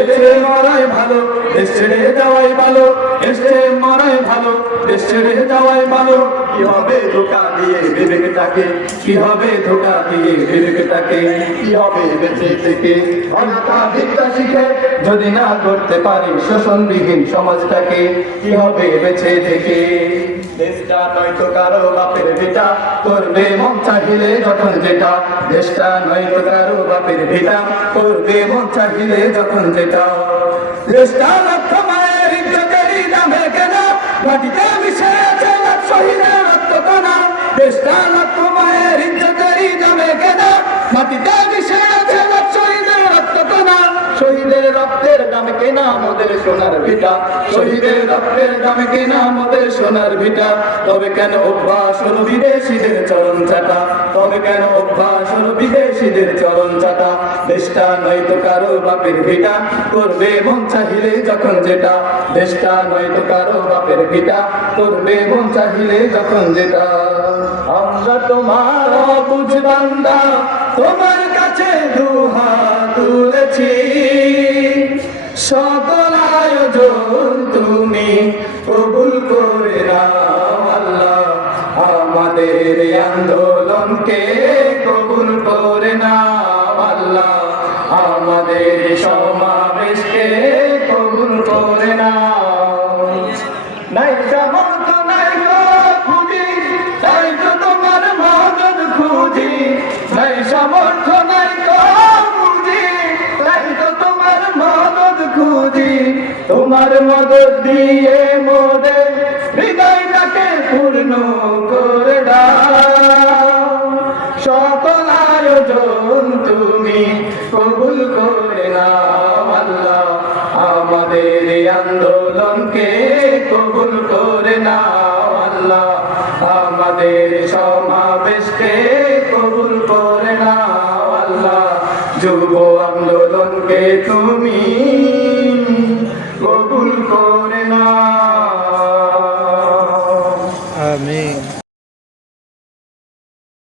বেঁচে মরাই ভালো, দেশ ছেড়ে যাওয়াই ভালো, বেঁচে মরাই ভালো, দেশ ছেড়ে যাওয়াই ভালো। কি হবে ধোঁকা দিয়ে বিবেকটাকে, কি হবে ধোঁকা দিয়ে বিবেকটাকে, কি হবে বেঁচে থেকে অনাথা ভিক্ষা শিখে, যদি না করতে পারি শোষণবিহীন সমাজটাকে, কি হবে বেঁচে থেকে। দেশটা নয়তো কারো বাপের ভিটা, করবে মন চাহিলে যখন যেটা, দেশটা নয়তো কারো বাপের ভিটা, করবে মন চাহিলে যখন যেটা। দেশটা লক্ষ মায়ের ইজ্জতেরই দামে কেনা, মাটিতে মিশে আছে লাখ শহীদের রক্ত কণা। দেশটা লক্ষ মায়ের ইজ্জতেরই দামে কেনা, মাটিতে মিশে আছে লাখ শহীদের রক্ত কণা। শহীদের রক্তের দামে কেনা মোদের সোনার ভিটা, শহীদের রক্তের দামে কেনা মোদের সোনার ভিটা। তবে কেন অভ্যাস হলো বিদেশিদের চরণ চাটা, তবে কেন অভ্যাস হলো বিদেশিদের চরণ চাটা। দেশটা নয়তো কারো বাপের ভিটা, করবে মন চাহিলে যখন যেটা, দেশটা নয়তো কারো বাপের ভিটা, করবে মন চাহিলে যখন যেটা। আমরা তোমার অবুঝ বান্দা, তোমার কাছে দুহাত তুলেছি, সকল আয়োজন তুমি কবুল করে নাও আল্লাহ। আমাদের এই আন্দোলনকে কবুল করে নাও আল্লাহ, আমাদের এই সমাবেশকে কবুল করে নাও। নাই সামর্থ্য নাই গো খুঁজি, তাই তো তোমার মদদ খুঁজি। নাই সামর্থ্য নাই গো খুঁজি, তাই তো তোমার মদদ খুঁজি। তোমার মদদ দিয়ে মোদের হৃদয়টাকে পূর্ণ করে দাও। সকল আয়োজন তুমি কবুল করে নাও আল্লাহ, আমাদের এই আন্দোলনকে কবুল করে নাও আল্লাহ, আমাদের সমাবেশকে